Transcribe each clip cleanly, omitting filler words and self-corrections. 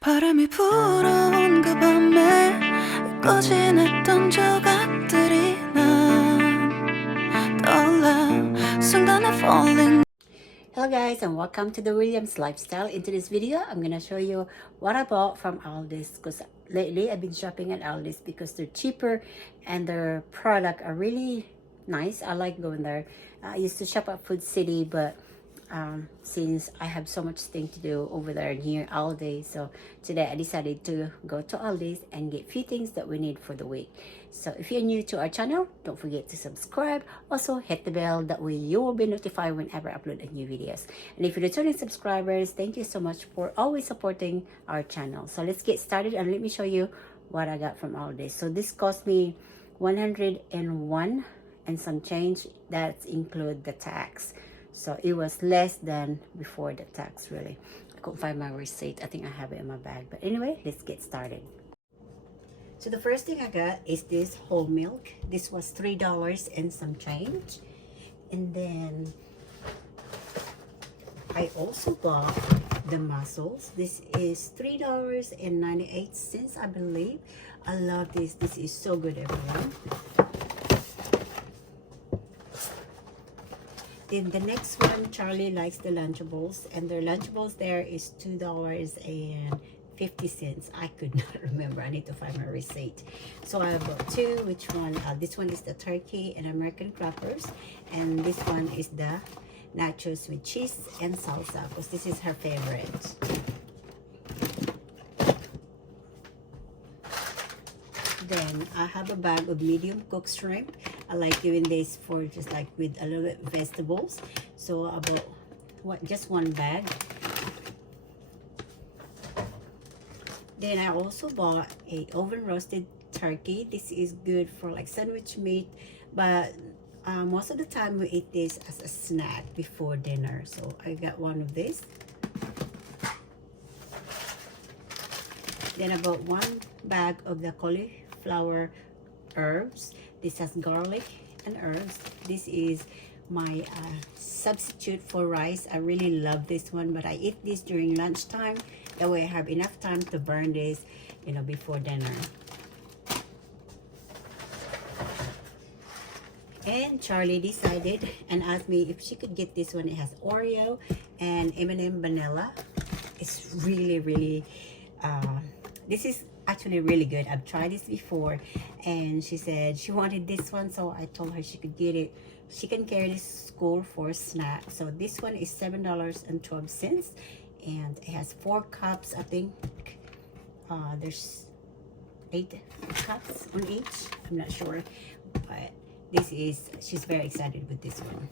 바람이 불어온 그 밤에 꺼진했던 조각들이 난 떠올라 순간에 falling. Hello guys, and welcome to the Williams Lifestyle. In today's video, I'm gonna show you what I bought from Aldi's, because lately I've been shopping at Aldi's because they're cheaper and their product are really nice. I like going there. I used to shop at Food City, but since I have so much thing to do over there near Aldi, so today I decided to go to Aldi's and get few things that we need for the week. So if you're new to our channel, don't forget to subscribe. Also hit the bell, that way you will be notified whenever I upload a new videos. And if you're returning subscribers, thank you so much for always supporting our channel. So let's get started and let me show you what I got from Aldi's. So this cost me 101 and some change. That include the tax. So it was less than before the tax, really. I couldn't find my receipt. I think I have it in my bag. But anyway, let's get started. So the first thing I got is this whole milk. This was $3 and some change. And then I also bought the mussels. This is $3.98, I believe. I love this. This is so good, everyone. Then the next one, Charlie likes the Lunchables, and their Lunchables there is $2.50. I could not remember. I need to find my receipt. So I bought two. Which one? This one is the turkey and American crackers, and this one is the nachos with cheese and salsa, because this is her favorite. Then I have a bag of medium cooked shrimp. I like doing this for just like with a little bit vegetables. So I bought just one bag. Then I also bought a oven roasted turkey. This is good for like sandwich meat, but most of the time we eat this as a snack before dinner. So I got one of this. Then I bought one bag of the cauliflower herbs. This has garlic and herbs. This is my substitute for rice. I really love this one, but I eat this during lunchtime. That way I have enough time to burn this, you know, before dinner. And Charlie decided and asked me if she could get this one. It has Oreo and M&M vanilla. It's really this is actually really good. I've tried this before, and she said she wanted this one, so I told her she could get it. She can carry this to school for a snack. So this one is $7.12, and it has 4 cups. I think there's 8 cups on each. I'm not sure, but this is, she's very excited with this one.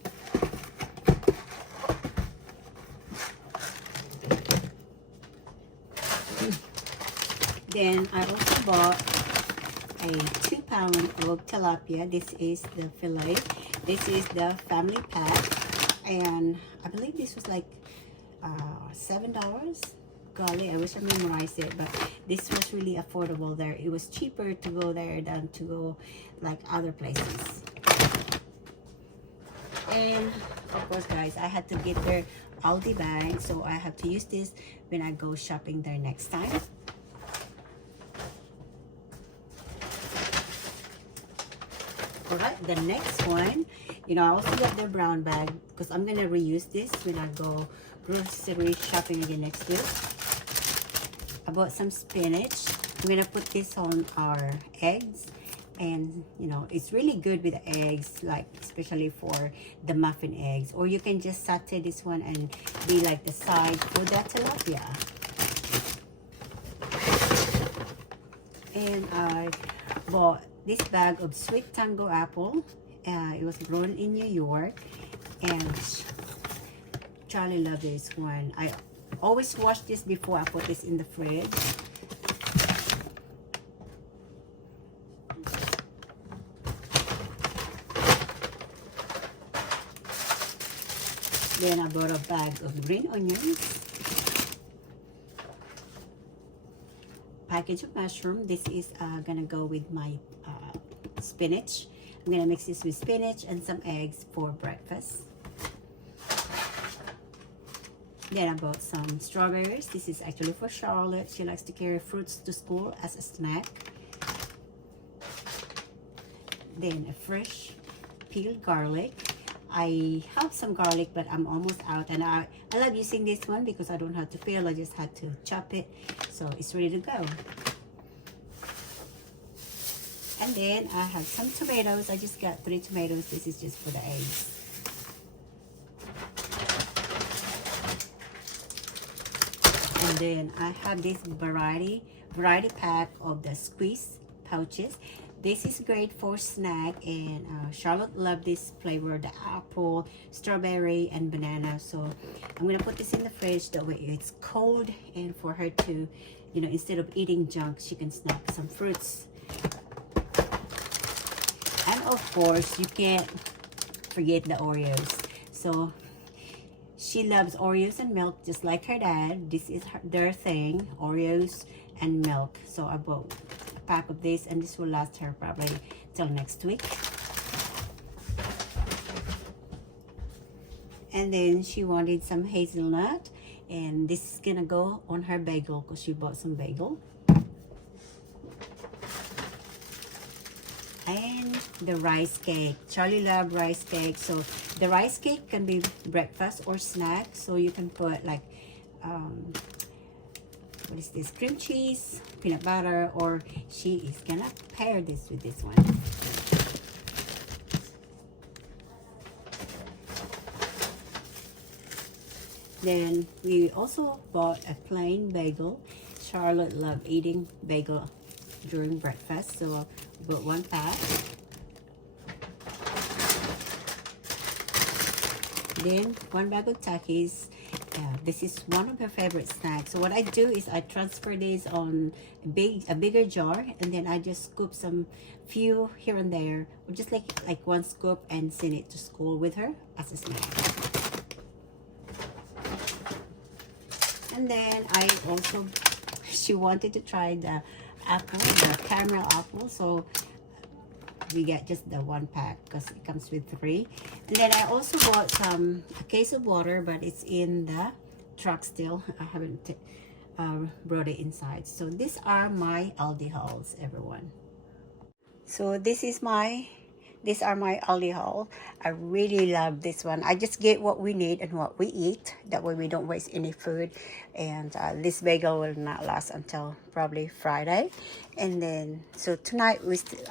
Then I also bought a 2-pound of tilapia. This is the fillet. This is the family pack, and I believe this was like $7. Golly, I wish I memorized it, but this was really affordable there. It was cheaper to go there than to go like other places. And of course, guys, I had to get their Aldi bag, so I have to use this when I go shopping there next time. Alright, the next one, you know, I also got the brown bag because I'm gonna reuse this when I go grocery shopping again next week. I bought some spinach. I'm gonna put this on our eggs, and you know, it's really good with the eggs, like especially for the muffin eggs, or you can just saute this one and be like the side for the tilapia. And I bought this bag of sweet tango apple. It was grown in New York, and Charlie loved this one. I always wash this before I put this in the fridge. Then I bought a bag of green onions, package of mushroom. This is gonna go with my spinach. I'm gonna mix this with spinach and some eggs for breakfast. Then I bought some strawberries. This is actually for Charlotte. She likes to carry fruits to school as a snack. Then a fresh peeled garlic. I have some garlic, but I'm almost out, and I love using this one because I don't have to peel. I just had to chop it, so it's ready to go. And then I have some tomatoes. I just got 3 tomatoes. This is just for the eggs. And then I have this variety pack of the squeeze pouches. This is great for snack, and Charlotte loved this flavor, the apple, strawberry, and banana. So I'm gonna put this in the fridge, that way it's cold, and for her to, you know, instead of eating junk, she can snack some fruits. And of course, you can't forget the Oreos. So she loves Oreos and milk just like her dad. This is their thing, Oreos and milk. So I bought pack of this, and this will last her probably till next week. And then she wanted some hazelnut, and this is gonna go on her bagel because she bought some bagel. And the rice cake. Charlie loves rice cake, so the rice cake can be breakfast or snack. So you can put like what is this, cream cheese, peanut butter, or she is gonna pair this with this one. Then we also bought a plain bagel. Charlotte loved eating bagel during breakfast, so I bought 1 pack. Then 1 bag of Takis. This is one of her favorite snacks. So what I do is I transfer this on a bigger jar, and then I just scoop some few here and there, or just like 1 scoop, and send it to school with her as a snack. And then I also, she wanted to try the apple, the caramel apple, so we get just the 1 pack because it comes with 3. And then I also bought a case of water, but it's in the truck still. I haven't brought it inside. So these are my Aldi hauls, everyone. So these are my Aldi haul. I really love this one. I just get what we need and what we eat. That way we don't waste any food. And this bagel will not last until probably Friday. And then, so tonight,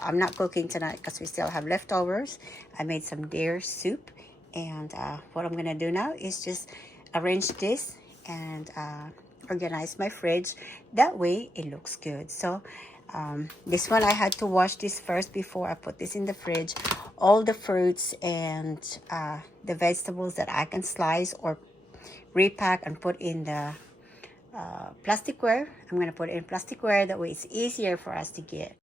I'm not cooking tonight because we still have leftovers. I made some deer soup. And what I'm going to do now is just arrange this and organize my fridge. That way it looks good. So this one I had to wash this first before I put this in the fridge. All the fruits and the vegetables that I can slice or repack and put in the plasticware. I'm going to put it in plasticware, that way it's easier for us to get.